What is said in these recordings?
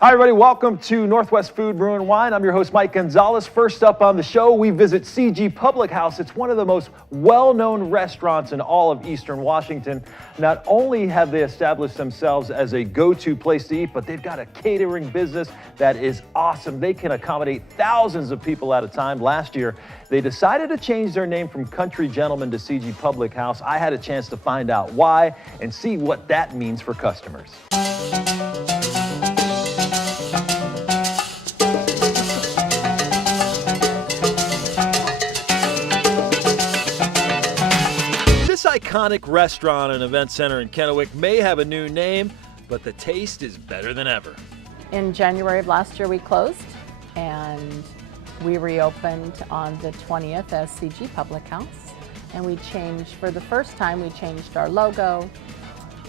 Hi everybody, welcome to Northwest Food, Brew and Wine. I'm your host Mike Gonzalez. First up on the show, we visit CG Public House. It's one of the most well-known restaurants in all of Eastern Washington. Not only have they established themselves as a go-to place to eat, but they've got a catering business that is awesome. They can accommodate thousands of people at a time. Last year, they decided to change their name from Country Gentlemen to CG Public House. I had a chance to find out why and see what that means for customers. This iconic restaurant and event center in Kennewick may have a new name, but the taste is better than ever. In January of last year we closed and we reopened on the 20th as CG Public House, and we changed, for the first time, we changed our logo,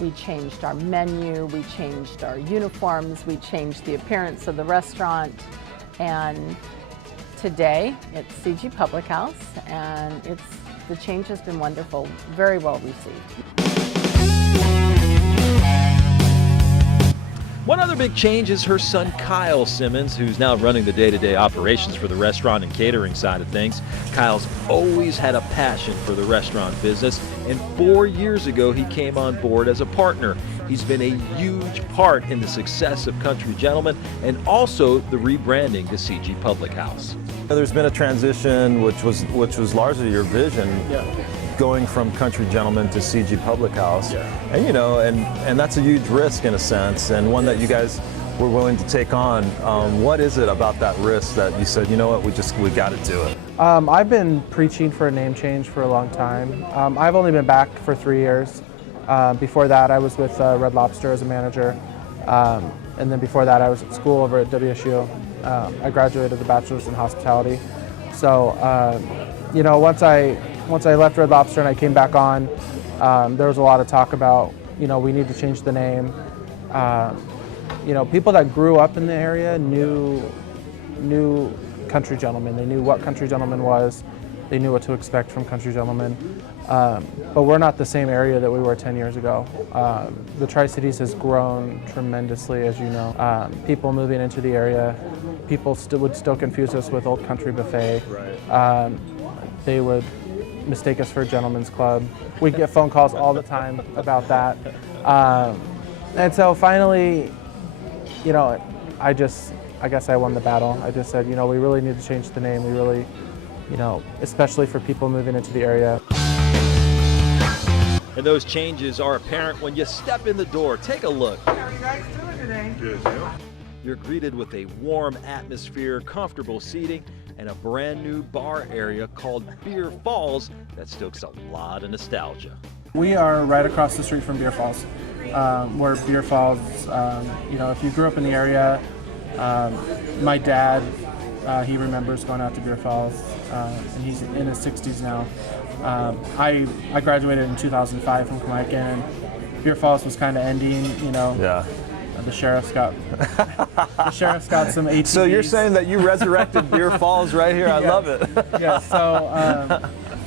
we changed our menu, we changed our uniforms, we changed the appearance of the restaurant, and today it's CG Public House, and the change has been wonderful, very well received. One other big change is her son Kyle Simmons, who's now running the day-to-day operations for the restaurant and catering side of things. Kyle's always had a passion for the restaurant business, and 4 years ago he came on board as a partner. He's been a huge part in the success of Country Gentlemen and also the rebranding to CG Public House. There's been a transition which was largely your vision, going from Country Gentlemen to CG Public House. And you know, and that's a huge risk in a sense, and one that you guys were willing to take on. What is it about that risk that you said, you know what, we got to do it? I've been preaching for a name change for a long time. I've only been back for 3 years. Before that, I was with Red Lobster as a manager, and then before that, I was at school over at WSU. I graduated with a bachelor's in hospitality. So, you know, once I left Red Lobster and I came back on, there was a lot of talk about, you know, we need to change the name. You know, people that grew up in the area knew Country Gentlemen. They knew what Country Gentlemen was. They knew what to expect from Country Gentlemen. But we're not the same area that we were 10 years ago. The Tri-Cities has grown tremendously, as you know. People moving into the area, people would still confuse us with Old Country Buffet. Right. They would mistake us for a gentleman's club. We get phone calls all the time about that. And so finally, you know, I guess I won the battle. I just said, you know, we really need to change the name. We really, you know, especially for people moving into the area. And those changes are apparent when you step in the door. Take a look. How are you guys doing today? Good. You're greeted with a warm atmosphere, comfortable seating, and a brand new bar area called Beer Falls that stokes a lot of nostalgia. We are right across the street from Beer Falls. Where Beer Falls, you know, if you grew up in the area, my dad, he remembers going out to Beer Falls, and he's in his 60s now. I graduated in 2005 from Kennewick, and Beer Falls was kind of ending, you know. Yeah. The sheriff's got some ATVs. So you're saying that you resurrected Beer Falls right here? I love it. Yeah. So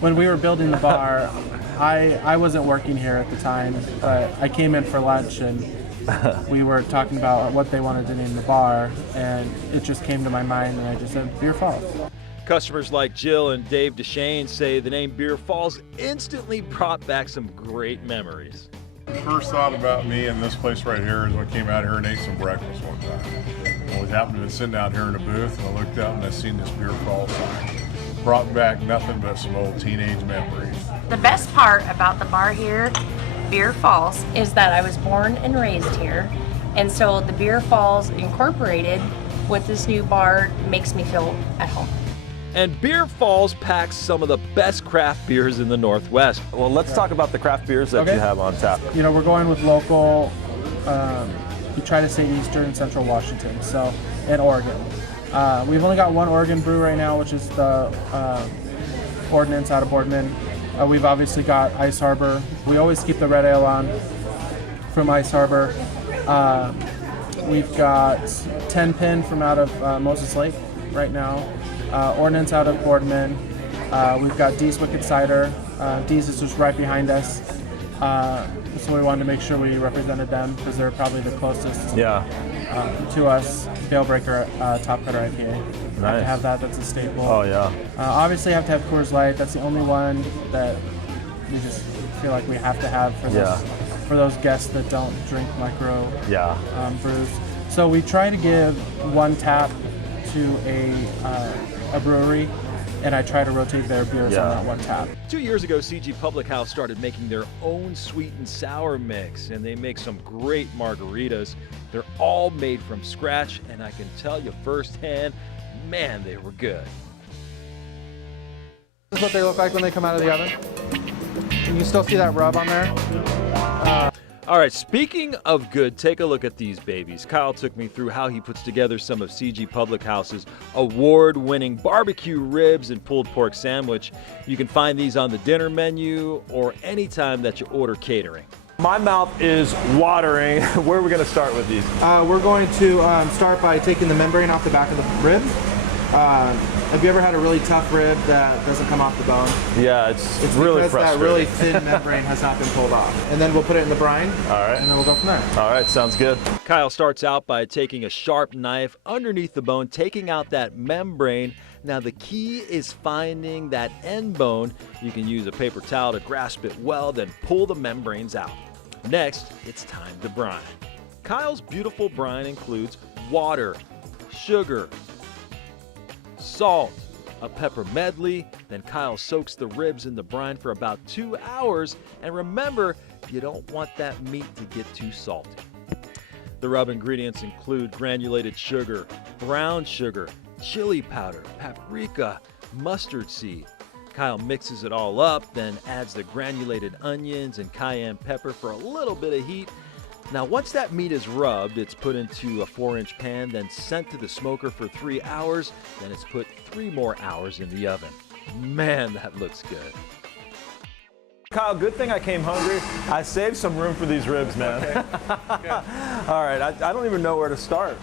when we were building the bar, I wasn't working here at the time, but I came in for lunch and we were talking about what they wanted to name the bar, and it just came to my mind, and I just said Beer Falls. Customers like Jill and Dave Deshane say the name Beer Falls instantly brought back some great memories. First thought about me and this place right here is when I came out here and ate some breakfast one time. I was happened to be sitting out here in a booth, and I looked out and I seen this Beer Falls sign. Brought back nothing but some old teenage memories. The best part about the bar here, Beer Falls, is that I was born and raised here, and so the Beer Falls incorporated with this new bar makes me feel at home. And Beer Falls packs some of the best craft beers in the Northwest. Well, let's talk about the craft beers that you have on tap. You know, we're going with local. We try to say Eastern and Central Washington, so, and Oregon. We've only got one Oregon brew right now, which is the Ordnance out of Boardman. We've obviously got Ice Harbor. We always keep the red ale on from Ice Harbor. We've got 10 Pin from out of Moses Lake right now. Ordnance out of Boardman. We've got Dee's Wicked Cider. Dee's is just right behind us. So we wanted to make sure we represented them because they're probably the closest. Yeah. to us, Bale Breaker Top Cutter IPA. Have Nice. to have that. That's a staple. Oh yeah. Obviously, have to have Coors Light. That's the only one that we just feel like we have to have for those guests that don't drink micro brews. So we try to give one tap to a brewery, and I try to rotate their beers on that one tap. 2 years ago, CG Public House started making their own sweet and sour mix, and they make some great margaritas. They're all made from scratch, and I can tell you firsthand, man, they were good. This is what they look like when they come out of the oven. And you still see that rub on there. All right, speaking of good, take a look at these babies. Kyle took me through how he puts together some of CG Public House's award-winning barbecue ribs and pulled pork sandwich. You can find these on the dinner menu or anytime that you order catering. My mouth is watering. Where are we going to start with these? We're going to start by taking the membrane off the back of the rib. Have you ever had a really tough rib that doesn't come off the bone? Yeah, it's really because frustrating. that really thin membrane has not been pulled off. And then we'll put it in the brine. All right. And then we'll go from there. All right, sounds good. Kyle starts out by taking a sharp knife underneath the bone, taking out that membrane. Now the key is finding that end bone. You can use a paper towel to grasp it well, then pull the membranes out. Next, it's time to brine. Kyle's beautiful brine includes water, sugar, salt, a pepper medley. Then Kyle soaks the ribs in the brine for about 2 hours. And remember, you don't want that meat to get too salty. The rub ingredients include granulated sugar, brown sugar, chili powder, paprika, mustard seed. Kyle mixes it all up, then adds the granulated onions and cayenne pepper for a little bit of heat. Now, once that meat is rubbed, it's put into a 4-inch pan, then sent to the smoker for 3 hours. Then it's put 3 more hours in the oven. Man, that looks good. Kyle, good thing I came hungry. I saved some room for these ribs, man. Okay. All right, I don't even know where to start.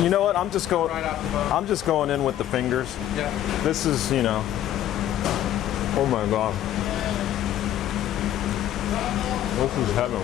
You know what? I'm just going in with the fingers. Yeah. This is, oh my God. This is heaven.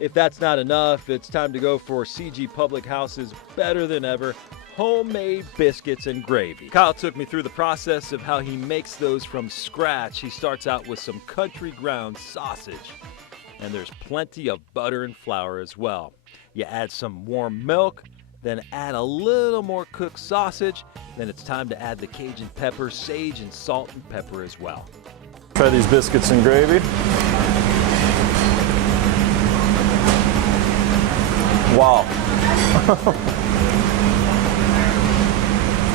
If that's not enough, it's time to go for CG Public House's better than ever homemade biscuits and gravy. Kyle took me through the process of how he makes those from scratch. He starts out with some country ground sausage, and there's plenty of butter and flour as well. You add some warm milk, then add a little more cooked sausage. Then it's time to add the Cajun pepper, sage, and salt and pepper as well. Try these biscuits and gravy. Wow.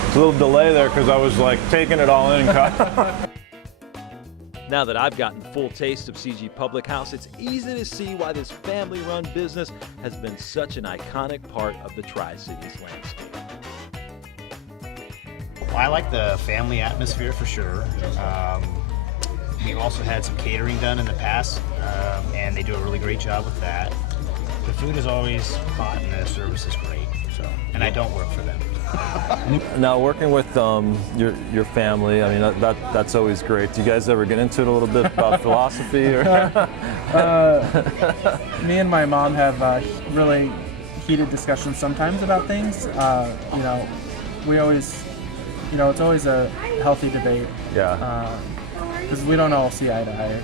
It's a little delay there because I was like taking it all in. Now that I've gotten full taste of CG Public House, it's easy to see why this family-run business has been such an iconic part of the Tri-Cities landscape. Well, I like the family atmosphere for sure. We've also had some catering done in the past, and they do a really great job with that. The food is always hot and the service is great. So, and I don't work for them. Now, working with your family, I mean, that's always great. Do you guys ever get into it a little bit about philosophy? Or? Me and my mom have really heated discussions sometimes about things. We always, it's always a healthy debate. Yeah. Because we don't all see eye to eye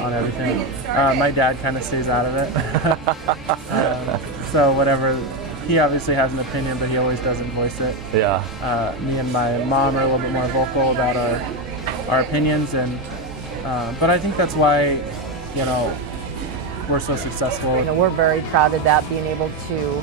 on everything. My dad kind of stays out of it. So whatever, he obviously has an opinion, but he always doesn't voice it. Yeah. Me and my mom are a little bit more vocal about our opinions, and but I think that's why, we're so successful. We're very proud of that, being able to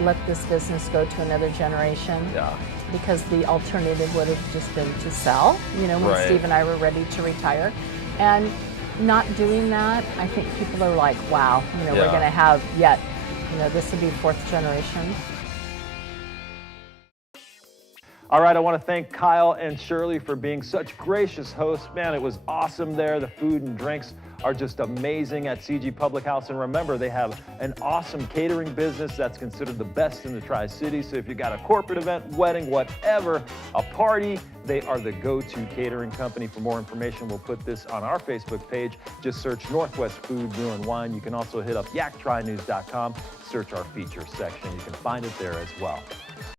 let this business go to another generation. Yeah. Because the alternative would have just been to sell, when Right. Steve and I were ready to retire. And not doing that, I think people are like, wow, we're Yeah. going to have yet, this would be 4th generation. All right, I want to thank Kyle and Shirley for being such gracious hosts. Man, it was awesome there. The food and drinks are just amazing at CG Public House. And remember, they have an awesome catering business that's considered the best in the Tri-Cities. So if you got a corporate event, wedding, whatever, a party, they are the go-to catering company. For more information, we'll put this on our Facebook page. Just search Northwest Food, Brew, and Wine. You can also hit up yaktrynews.com, search our feature section. You can find it there as well.